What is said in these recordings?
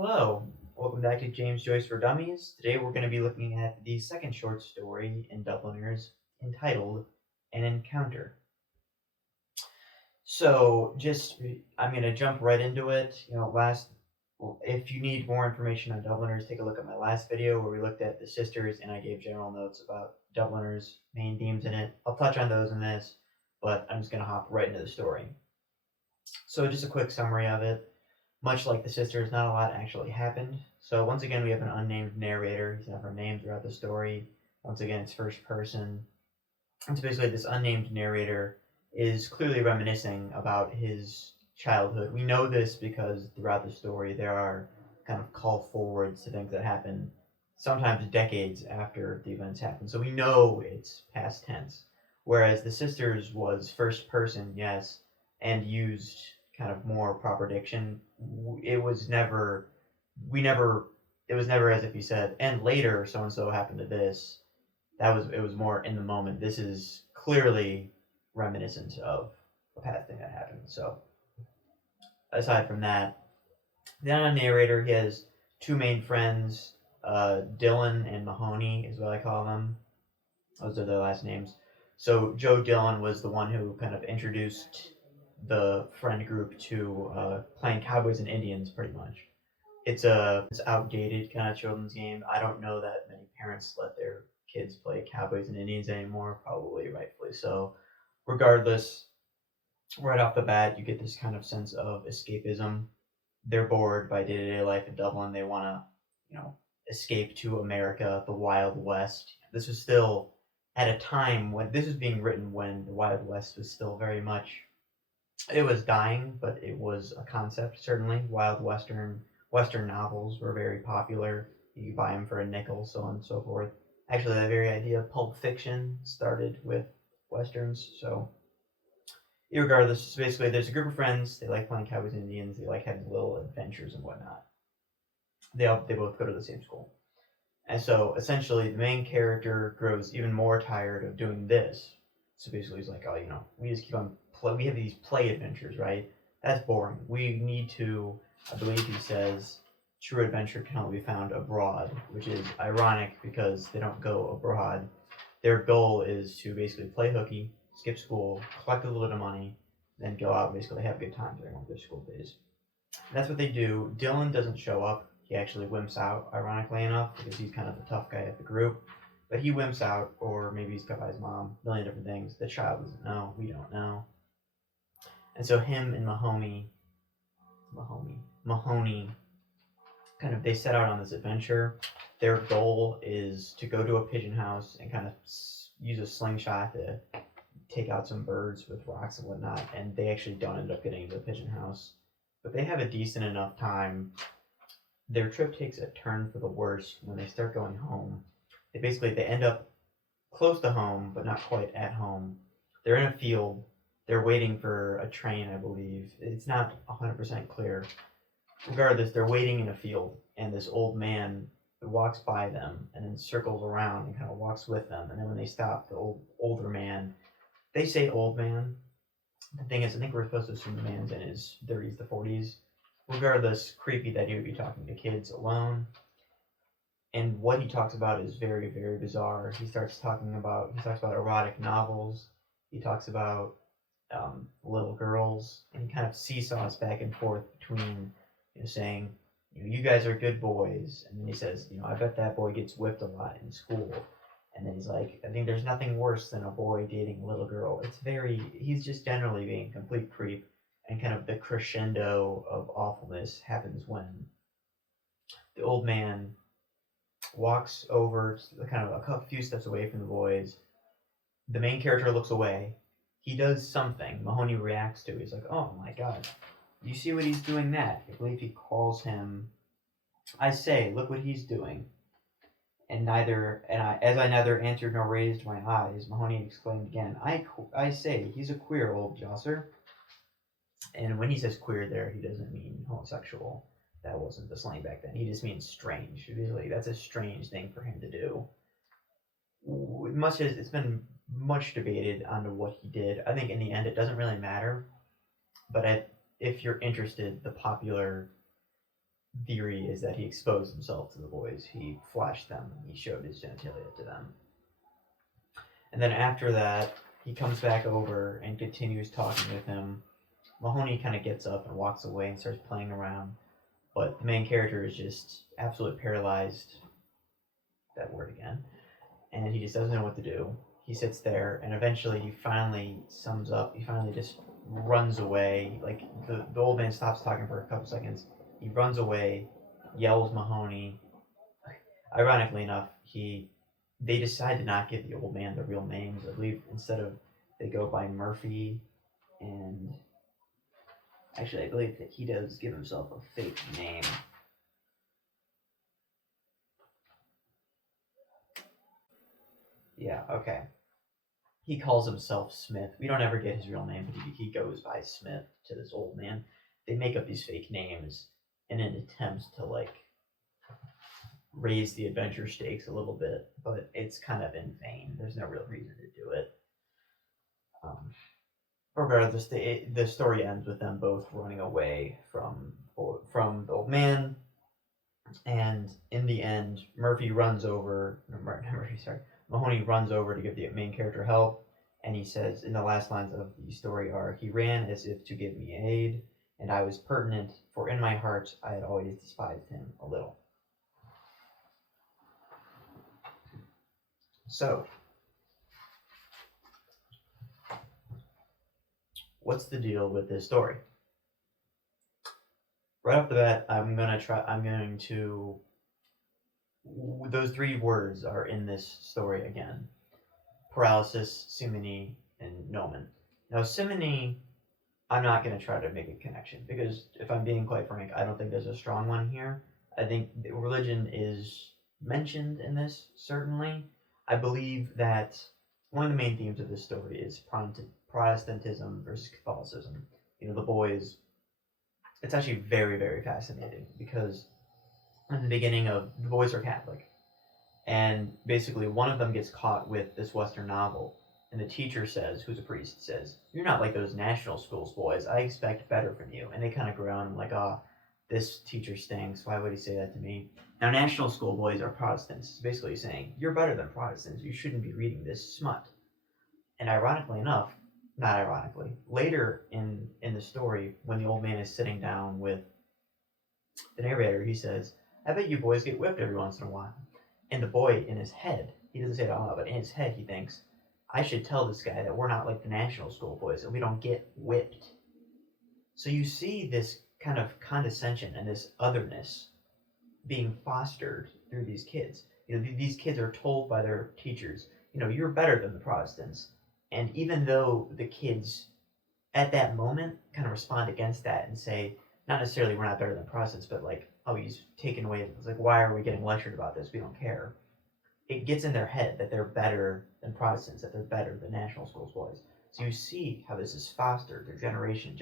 Hello, welcome back to James Joyce for Dummies. Today we're going to be looking at the second short story in Dubliners entitled An Encounter. I'm going to jump right into it. If you need more information on Dubliners, take a look at my last video where we looked at the sisters and I gave general notes about Dubliners' main themes in it. I'll touch on those in this, but I'm just going to hop right into the story. So just a quick summary of it. Much like the sisters, not a lot actually happened. So once again, we have an unnamed narrator. He's never named throughout the story. Once again, it's first person. And so basically, this unnamed narrator is clearly reminiscing about his childhood. We know this because throughout the story, there are kind of call forwards to things that happen sometimes decades after the events happen. So we know it's past tense. Whereas the sisters was first person, yes, and used kind of more proper diction. It was never, we never, it was never as if he said, and later so and so happened to this. It was more in the moment. This is clearly reminiscent of a past thing that happened. So aside from that, the narrator, he has two main friends, Dylan and Mahoney is what I call them. Those are their last names. So Joe Dillon was the one who kind of introduced the friend group to playing Cowboys and Indians, pretty much. It's outdated kind of children's game. I don't know that many parents let their kids play Cowboys and Indians anymore. Probably rightfully so. Regardless, right off the bat, you get this kind of sense of escapism. They're bored by day-to-day life in Dublin. They want to, escape to America, the Wild West. This was still at a time when this was being written when the Wild West was still very much it was dying, but it was a concept certainly. Western novels were very popular. You could buy them for a nickel, so on and so forth. Actually, the very idea of Pulp Fiction started with westerns. So, regardless, basically, there's a group of friends. They like playing Cowboys and Indians. They like having little adventures and whatnot. They both go to the same school, and so essentially, the main character grows even more tired of doing this. So basically, he's like, oh, we just keep on we have these play adventures, right? That's boring. We need to, I believe he says, true adventure can only be found abroad, which is ironic because they don't go abroad. Their goal is to basically play hooky, skip school, collect a little bit of money, then go out and basically have a good time during one of their school days. That's what they do. Dylan doesn't show up. He actually wimps out, ironically enough, because he's kind of the tough guy of the group. But he wimps out, or maybe he's cut by his mom, a million different things. The child doesn't know. We don't know. And so him and Mahoney, kind of they set out on this adventure. Their goal is to go to a pigeon house and kind of use a slingshot to take out some birds with rocks and whatnot. And they actually don't end up getting into the pigeon house, but they have a decent enough time. Their trip takes a turn for the worse when they start going home. They end up close to home, but not quite at home. They're in a field. They're waiting for a train, I believe. It's not 100% clear. Regardless, they're waiting in a field, and this old man walks by them and then circles around and kind of walks with them. And then when they stop, the older man, they say old man. The thing is, I think we're supposed to assume the man's in his 30s to 40s. Regardless, creepy that he would be talking to kids alone. And what he talks about is very, very bizarre. He talks about erotic novels. He talks about little girls, and he kind of seesaws back and forth between saying, you guys are good boys, and then he says, I bet that boy gets whipped a lot in school. And then he's like, I think there's nothing worse than a boy dating a little girl. He's just generally being a complete creep, and kind of the crescendo of awfulness happens when the old man walks over kind of a few steps away from the boys. The main character looks away. He does something. Mahoney reacts to it. He's like, oh my god. You see what he's doing that? I believe he calls him, I say, look what he's doing. As I neither answered nor raised my eyes, Mahoney exclaimed again, I say, he's a queer old josser. And when he says queer there, he doesn't mean homosexual. That wasn't the slang back then. He just means strange. Usually that's a strange thing for him to do. Much as it's been much debated on what he did, I think in the end it doesn't really matter. But if you're interested, the theory is that he exposed himself to the boys. He flashed them. He showed his genitalia to them. And then after that, he comes back over and continues talking with him. Mahoney kind of gets up and walks away and starts playing around. But the main character is just absolutely paralyzed. That word again. And he just doesn't know what to do. He sits there, and eventually he finally sums up. He finally just runs away. Like, the old man stops talking for a couple seconds. He runs away, yells Mahoney. Ironically enough, they decide to not give the old man the real names. I believe instead of, they go by Murphy, and actually I believe that he does give himself a fake name. Yeah, okay. He calls himself Smith. We don't ever get his real name, but he goes by Smith to this old man. They make up these fake names in an attempt to, like, raise the adventure stakes a little bit, but it's kind of in vain. There's no real reason to do it. Regardless, the story ends with them both running away from the old man, and in the end, Mahoney runs over to give the main character help, and he says, in the last lines of the story are, he ran as if to give me aid, and I was pertinent, for in my heart I had always despised him a little. So, what's the deal with this story? Right off the bat, those three words are in this story again. Paralysis, simony, and nomen. Now, simony, I'm not going to try to make a connection, because if I'm being quite frank, I don't think there's a strong one here. I think religion is mentioned in this, certainly. I believe that one of the main themes of this story is Protestantism versus Catholicism. The boys, it's actually very, very fascinating, because in the beginning the boys are Catholic, and basically one of them gets caught with this Western novel, and the teacher says, who's a priest, says, "You're not like those national schools boys. I expect better from you." And they kind of groan, like, this teacher stinks. Why would he say that to me? Now, national school boys are Protestants. It's basically saying, you're better than Protestants. You shouldn't be reading this smut. And ironically enough, not ironically, later in the story, when the old man is sitting down with the narrator, he says, "I bet you boys get whipped every once in a while." And the boy, in his head, he doesn't say it out loud, but in his head he thinks, I should tell this guy that we're not like the national school boys, and we don't get whipped. So you see this kind of condescension and this otherness being fostered through these kids. These kids are told by their teachers, you're better than the Protestants. And even though the kids at that moment kind of respond against that and say, not necessarily we're not better than Protestants, but like, oh, he's taken away. It's like, why are we getting lectured about this? We don't care. It gets in their head that they're better than Protestants, that they're better than national schools boys. So you see how this is fostered through generation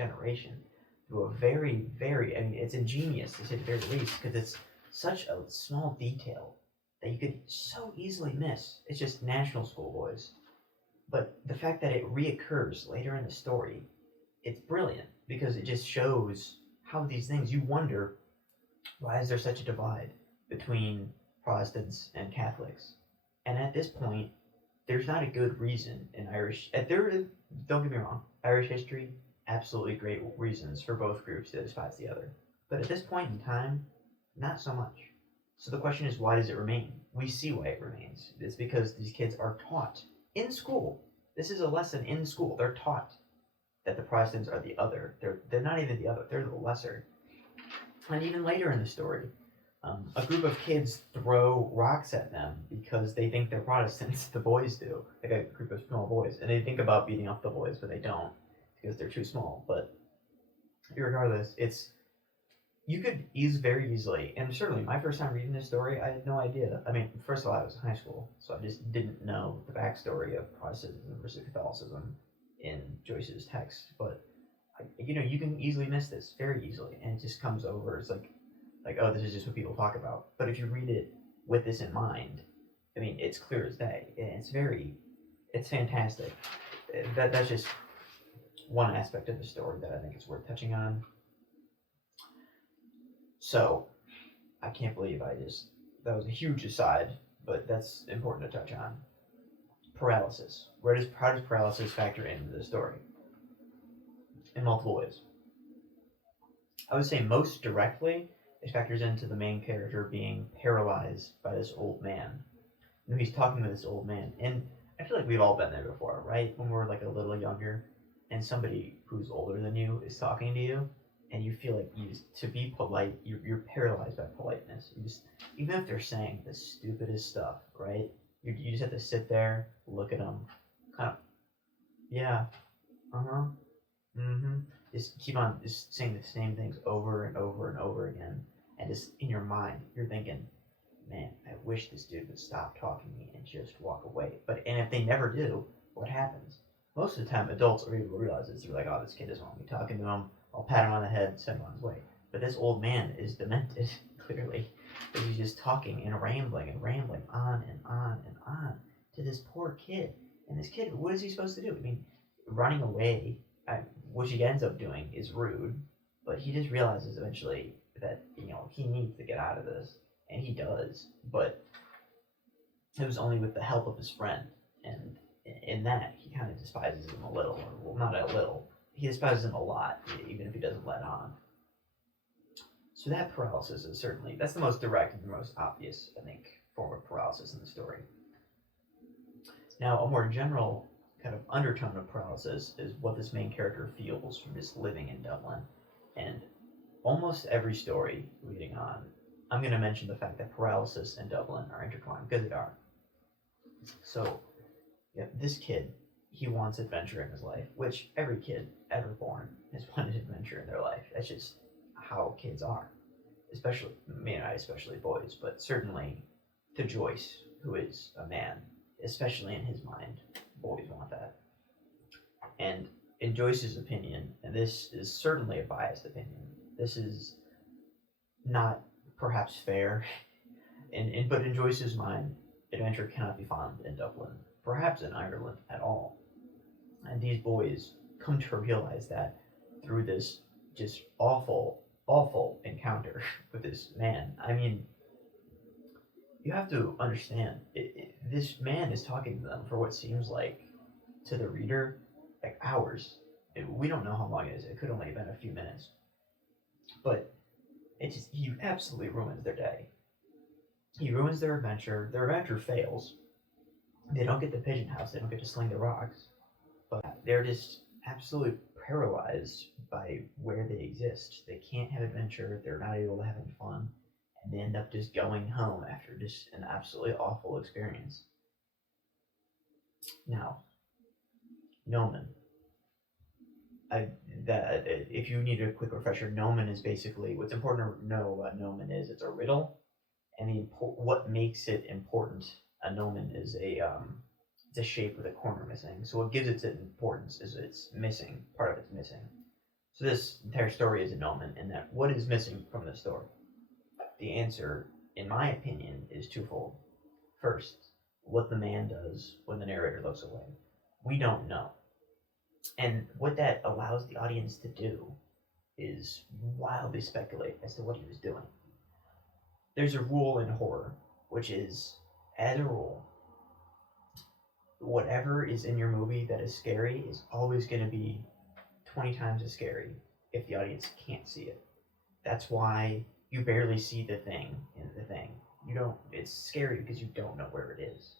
through a very, very, it's ingenious to say the very least, because it's such a small detail that you could so easily miss. It's just national school boys. But the fact that it reoccurs later in the story, it's brilliant, because it just shows how these things, you wonder, why is there such a divide between Protestants and Catholics? And at this point, there's not a good reason in Irish. Don't get me wrong, Irish history, absolutely great reasons for both groups to despise the other. But at this point in time, not so much. So the question is, why does it remain? We see why it remains. It's because these kids are taught in school. This is a lesson in school. They're taught that the Protestants are the other. They're not even the other. They're the lesser. And even later in the story, a group of kids throw rocks at them because they think they're Protestants. The boys do. Like a group of small boys. And they think about beating up the boys, but they don't because they're too small. But regardless, you could very easily, and certainly my first time reading this story, I had no idea. First of all, I was in high school, so I just didn't know the backstory of Protestantism versus Catholicism in Joyce's text. But you can easily miss this very easily, and it just comes over. It's like, oh, this is just what people talk about. But if you read it with this in mind, it's clear as day, and it's fantastic. That's just one aspect of the story that I think is worth touching on. So, I can't believe that was a huge aside, but that's important to touch on. Paralysis. How does paralysis factor into the story? In multiple ways. I would say most directly, it factors into the main character being paralyzed by this old man. You know, he's talking to this old man, and I feel like we've all been there before, right? When we're like a little younger, and somebody who's older than you is talking to you, and you feel like to be polite, you're paralyzed by politeness. Even if they're saying the stupidest stuff, right? You just have to sit there, look at them, kind of, yeah, uh huh, mm-hmm. Just keep on just saying the same things over and over and over again, and just in your mind, you're thinking, man, I wish this dude would stop talking to me and just walk away. And if they never do, what happens? Most of the time, adults are able to realize this. They're like, oh, this kid doesn't want me talking to him. I'll pat him on the head, send him on his way. But this old man is demented, clearly. But he's just talking and rambling on and on and on to this poor kid. And this kid, what is he supposed to do? I mean, running away, which he ends up doing, is rude. But he just realizes eventually that, he needs to get out of this. And he does. But it was only with the help of his friend. And in that, he kind of despises him a little. Or, well, not a little. He despises him a lot, even if he doesn't let on. So that paralysis is that's the most direct and the most obvious, I think, form of paralysis in the story. Now, a more general kind of undertone of paralysis is what this main character feels from just living in Dublin. And almost every story leading on, I'm going to mention the fact that paralysis and Dublin are intertwined, because they are. So, yeah, this kid, he wants adventure in his life, which every kid ever born has wanted adventure in their life. That's just how kids are. Especially, not especially boys, but certainly to Joyce, who is a man, especially in his mind, boys want that. And in Joyce's opinion, and this is certainly a biased opinion, this is not perhaps fair, but in Joyce's mind, adventure cannot be found in Dublin, perhaps in Ireland at all. And these boys come to realize that through this just awful encounter with this man. I mean, you have to understand, this man is talking to them for what seems like, to the reader, like hours. We don't know how long it is. It could only have been a few minutes. But he absolutely ruins their day. He ruins their adventure. Their adventure fails. They don't get the pigeon house. They don't get to sling the rocks. But they're just absolutely paralyzed by where they exist. They can't have adventure. They're not able to have any fun. And they end up just going home after just an absolutely awful experience. Now, Gnomon. If you need a quick refresher, Gnomon is basically, what's important to know about Gnomon is it's a riddle, and what makes it important, a Gnomon is it's a shape with a corner missing. So what gives it its importance is it's missing, part of it's missing. So this entire story is a Gnomon, and that what is missing from the story? The answer, in my opinion, is twofold. First, what the man does when the narrator looks away. We don't know. And what that allows the audience to do is wildly speculate as to what he was doing. There's a rule in horror, which is, as a rule, whatever is in your movie that is scary is always going to be 20 times as scary if the audience can't see it. That's why you barely see the thing in the thing. It's scary because you don't know where it is.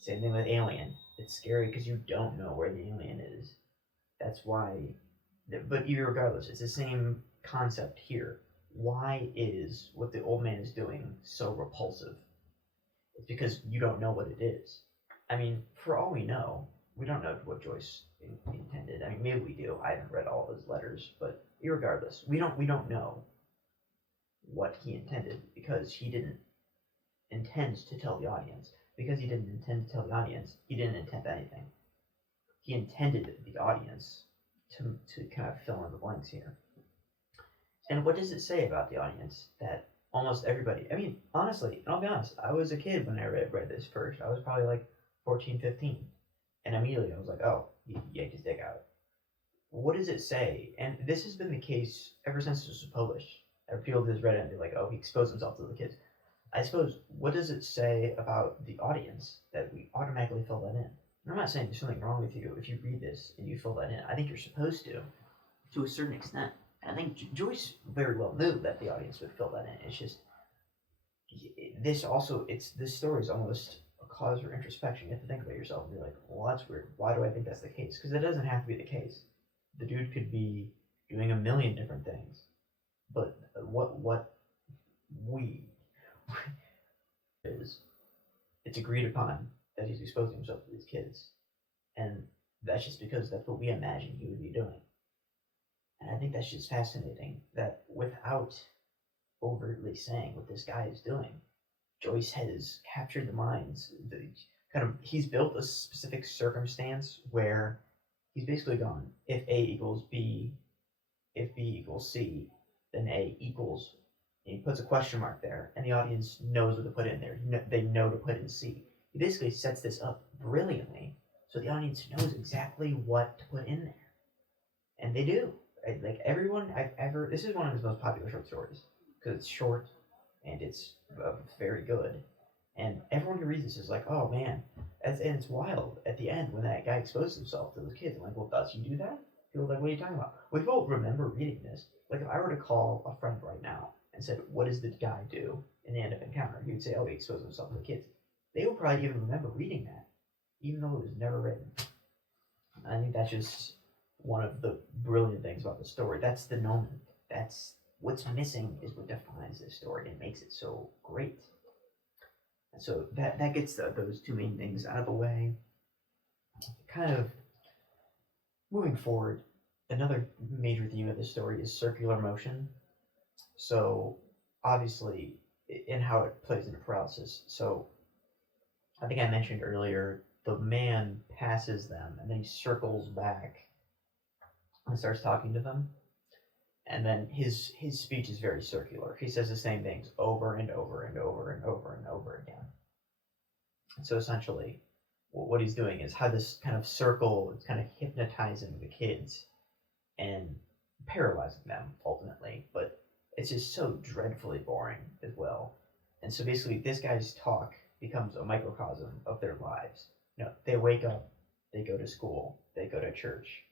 Same thing with Alien. It's scary because you don't know where the alien is. That's why, but regardless, it's the same concept here. Why is what the old man is doing so repulsive? It's because you don't know what it is. I mean, for all we know, we don't know what Joyce intended. I mean, maybe we do. I haven't read all of his letters, but regardless, we don't know what he intended, because he didn't intend to tell the audience. Because he didn't intend to tell the audience, he didn't intend anything. He intended the audience to kind of fill in the blanks here. And what does it say about the audience that almost everybody, I mean, honestly, and I'll be honest, I was a kid when I read this first. I was probably like 14, 15. And immediately I was like, oh, he yanked his dick out. What does it say? And this has been the case ever since this was published. or people just read it and be like, oh, he exposed himself to the kids. I suppose, what does it say about the audience that we automatically fill that in? And I'm not saying there's something wrong with you if you read this and you fill that in. I think you're supposed to a certain extent. I think Joyce very well knew that the audience would fill that in. It's just this story is almost a cause for introspection. You have to think about yourself and be like, well, that's weird. Why do I think that's the case? Because it doesn't have to be the case. The dude could be doing a million different things, but what we is it's agreed upon that he's exposing himself to these kids, and that's just because that's what we imagine he would be doing. And I think that's just fascinating that without overtly saying what this guy is doing, Joyce has captured the minds. He's built a specific circumstance where he's basically gone, if A equals B, if B equals C, then A equals. And he puts a question mark there, and the audience knows what to put in there. They know to put in C. He basically sets this up brilliantly, so the audience knows exactly what to put in there, and they do. Right? Like everyone I've ever, this is one of his most popular short stories because it's short and it's very good. And everyone who reads this is like, oh man, and it's wild at the end when that guy exposes himself to those kids. I'm like, well, does he do that? People are like, what are you talking about? Well, people remember reading this. Like, if I were to call a friend right now and said, what does the guy do in the end of Encounter? He would say, oh, he exposes himself to the kids. They would probably even remember reading that, even though it was never written. I think that's just one of the brilliant things about the story. That's the moment. That's what's missing is what defines this story and makes it so great. And so that gets those two main things out of the way. Kind of moving forward, another major theme of this story is circular motion. So obviously, in how it plays into paralysis. So I think I mentioned earlier, the man passes them and then he circles back and starts talking to them. And then his speech is very circular. He says the same things over and over and over and over and over again. And so essentially, what he's doing is how this kind of circle is kind of hypnotizing the kids and paralyzing them ultimately. But it's just so dreadfully boring as well. And so basically, this guy's talk becomes a microcosm of their lives. You know, they wake up, they go to school, they go to church,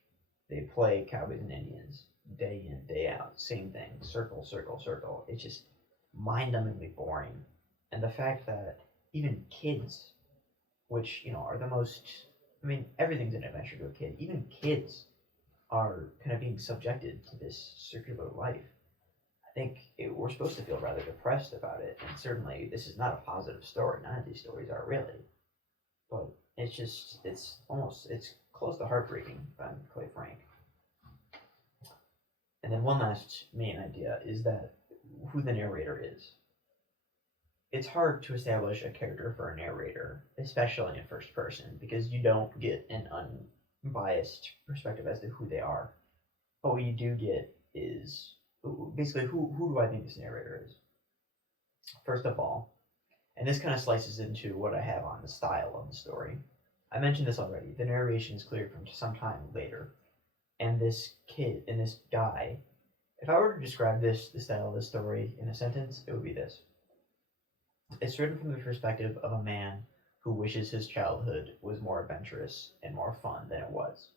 they play Cowboys and Indians, day in, day out, same thing, circle, circle, circle. It's just mind-numbingly boring. And the fact that even kids, which, you know, are the most, I mean, everything's an adventure to a kid. Even kids are kind of being subjected to this circular life. I think we're supposed to feel rather depressed about it, and certainly this is not a positive story. None of these stories are really. But it's just, it's close to heartbreaking, if I'm quite frank. And then one last main idea is that who the narrator is. It's hard to establish a character for a narrator, especially in first person, because you don't get an unbiased perspective as to who they are. But what you do get is basically who do I think this narrator is? First of all, and this kind of slices into what I have on the style of the story. I mentioned this already. The narration is cleared from some time later. And this kid and this guy, if I were to describe the style of this story in a sentence, it would be this. It's written from the perspective of a man who wishes his childhood was more adventurous and more fun than it was.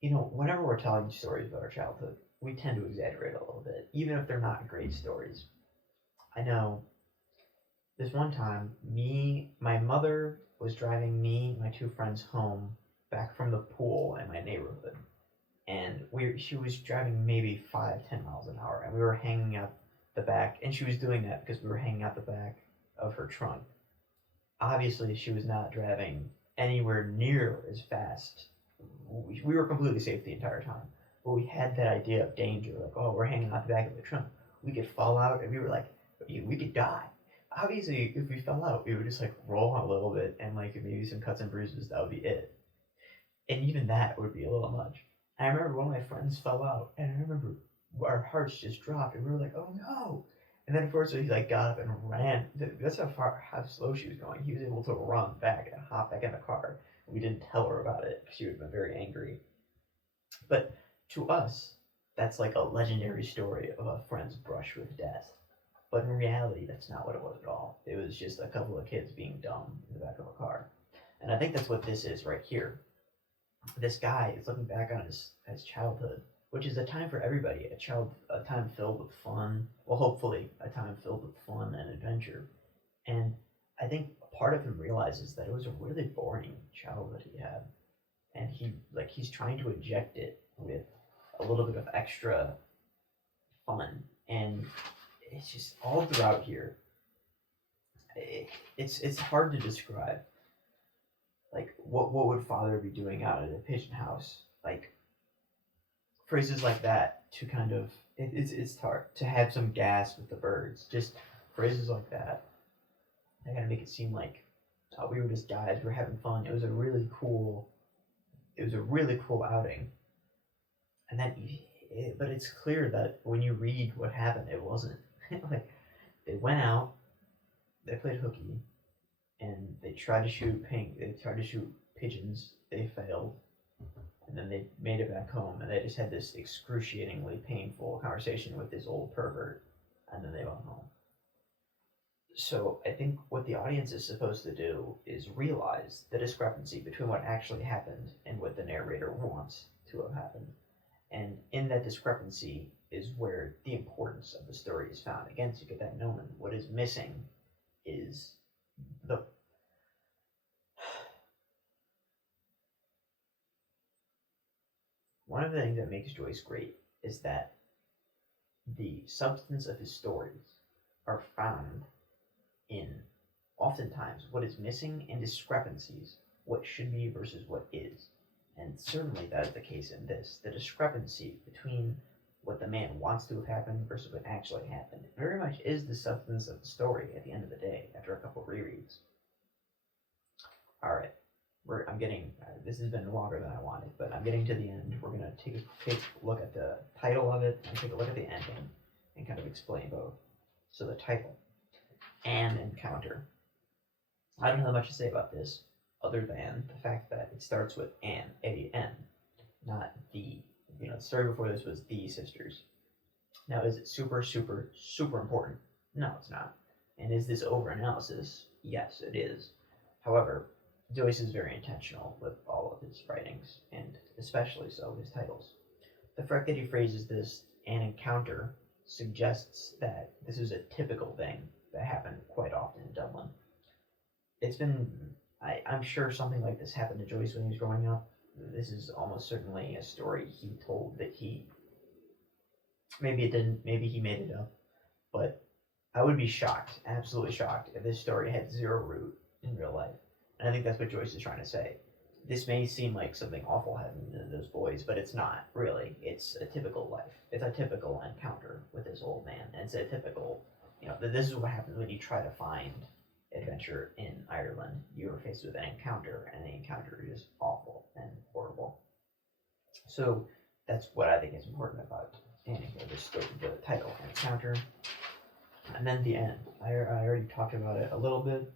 You know, whenever we're telling stories about our childhood, we tend to exaggerate a little bit, even if they're not great stories. I know this one time, my mother was driving me and my two friends home back from the pool in my neighborhood. And she was driving maybe 5-10 miles an hour, and we were hanging out the back, and she was doing that because we were hanging out the back of her trunk. Obviously, she was not driving anywhere near as fast. We were completely safe the entire time, but we had that idea of danger, like, oh, we're hanging out the back of the trunk. We could fall out, and we were like, we could die. Obviously, if we fell out, we would just like roll a little bit, and like maybe some cuts and bruises, that would be it. And even that would be a little much. I remember one of my friends fell out, and I remember our hearts just dropped, and we were like, oh no. And then unfortunately he like got up and ran. That's how slow she was going. He was able to run back and hop back in the car. We didn't tell her about it because she would have been very angry. But to us, that's like a legendary story of a friend's brush with death. But in reality, that's not what it was at all. It was just a couple of kids being dumb in the back of a car. And I think that's what this is right here. This guy is looking back on his childhood, which is a time for everybody, a time filled with fun. Well, hopefully, a time filled with fun and adventure. And I think part of him realizes that it was a really boring childhood he had, and he's trying to inject it with a little bit of extra fun, and it's just all throughout here. It's hard to describe. Like what would father be doing out at a pigeon house? Like phrases like that to kind of it's hard to have some gas with the birds. Just phrases like that. I gotta make it seem like we were just guys. We were having fun. It was a really cool outing. And then, but it's clear that when you read what happened, it wasn't like they went out, they played hooky, and they tried to shoot pigeons. They failed, and then they made it back home, and they just had this excruciatingly painful conversation with this old pervert, and then they went home. So I think what the audience is supposed to do is realize the discrepancy between what actually happened and what the narrator wants to have happened. And in that discrepancy is where the importance of the story is found. Again, to get that known, what is missing is the one of the things that makes Joyce great is that the substance of his stories are found in oftentimes what is missing and discrepancies, what should be versus what is. And certainly that is the case in this. The discrepancy between what the man wants to have happened versus what actually happened very much is the substance of the story at the end of the day after a couple of rereads. Alright, this has been longer than I wanted, but I'm getting to the end. We're going to take a look at the title of it and take a look at the ending and kind of explain both. So the title, An Encounter. I don't have much to say about this other than the fact that it starts with An, A-N, not the, the story before this was the sisters. Now, is it super, super, super important? No, it's not. And is this over-analysis? Yes, it is. However, Joyce is very intentional with all of his writings, and especially so his titles. The fact that he phrases this An Encounter suggests that this is a typical thing that happened quite often in Dublin. I'm sure something like this happened to Joyce when he was growing up. This is almost certainly a story he told that maybe it didn't, maybe he made it up, but I would be shocked, absolutely shocked, if this story had zero root in real life. And I think that's what Joyce is trying to say. This may seem like something awful happened to those boys, but it's not, really. It's a typical life. It's a typical encounter with this old man. And it's a typical, this is what happens when you try to find adventure in Ireland. You are faced with an encounter, and the encounter is awful and horrible. So that's what I think is important about the title, Encounter. And then the end. I already talked about it a little bit.